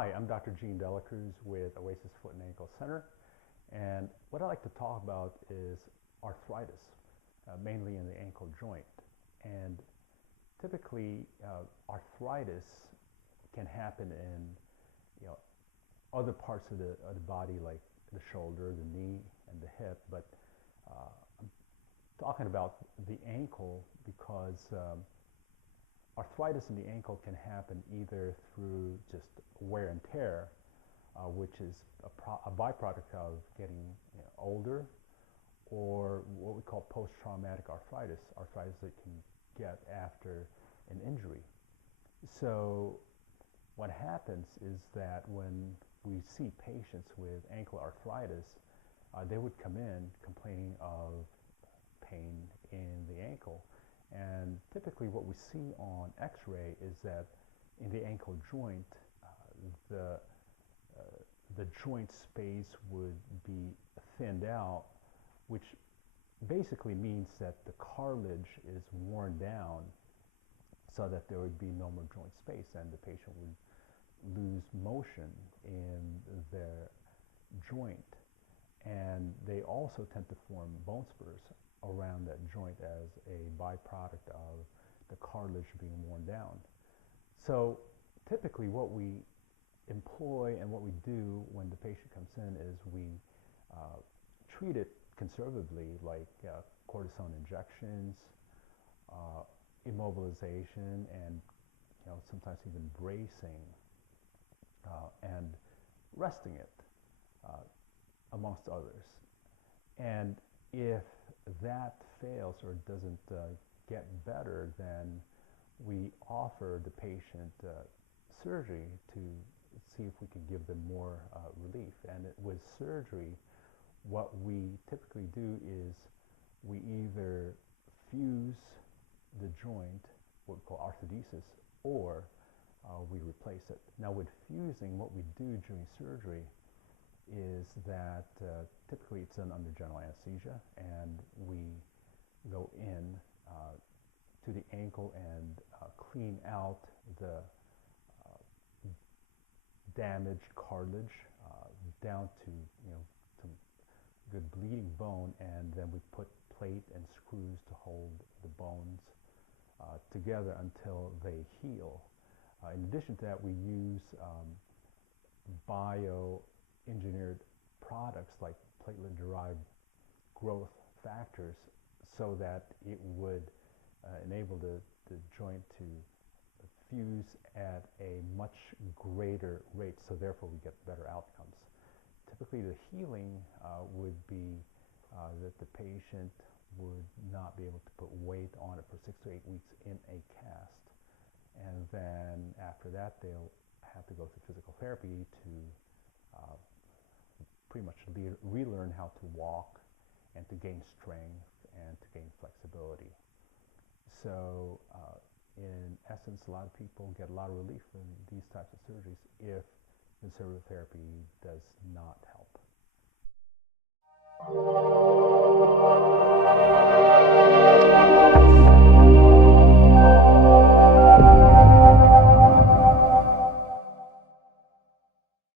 Hi, I'm Dr. Gene Delacruz with Oasis Foot and Ankle Center, and what I'd like to talk about is arthritis, mainly in the ankle joint. And typically, arthritis can happen in other parts of the body, like the shoulder, the knee, and the hip. But I'm talking about the ankle because arthritis in the ankle can happen either through just wear and tear, which is a byproduct of getting older, or what we call post-traumatic arthritis, arthritis that can get after an injury. So what happens is that when we see patients with ankle arthritis, they would come in complaining of pain in the ankle. And typically what we see on x-ray is that in the ankle joint, the joint space would be thinned out, which basically means that the cartilage is worn down so that there would be no more joint space, and the patient would lose motion in their joint. And they also tend to form bone spurs around that joint as a byproduct of the cartilage being worn down. So typically what we employ and what we do when the patient comes in is we treat it conservatively, like cortisone injections, immobilization, and sometimes even bracing and resting it, amongst others. And if that fails or doesn't get better, then we offer the patient surgery to see if we can give them more relief. And with surgery, what we typically do is we either fuse the joint, what we call arthrodesis, or we replace it. Now with fusing, what we do during surgery is that typically it's done under general anesthesia, and we go in to the ankle and clean out the damaged cartilage down to some good bleeding bone, and then we put plate and screws to hold the bones together until they heal. In addition to that, we use bio-engineered products like platelet-derived growth factors so that it would enable the joint to fuse at a much greater rate, so therefore we get better outcomes. Typically the healing would be that the patient would not be able to put weight on it for 6 to 8 weeks in a cast, and then after that they'll have to go through physical therapy to pretty much relearn how to walk and to gain strength and to gain flexibility. So in essence, a lot of people get a lot of relief from these types of surgeries if conservative therapy does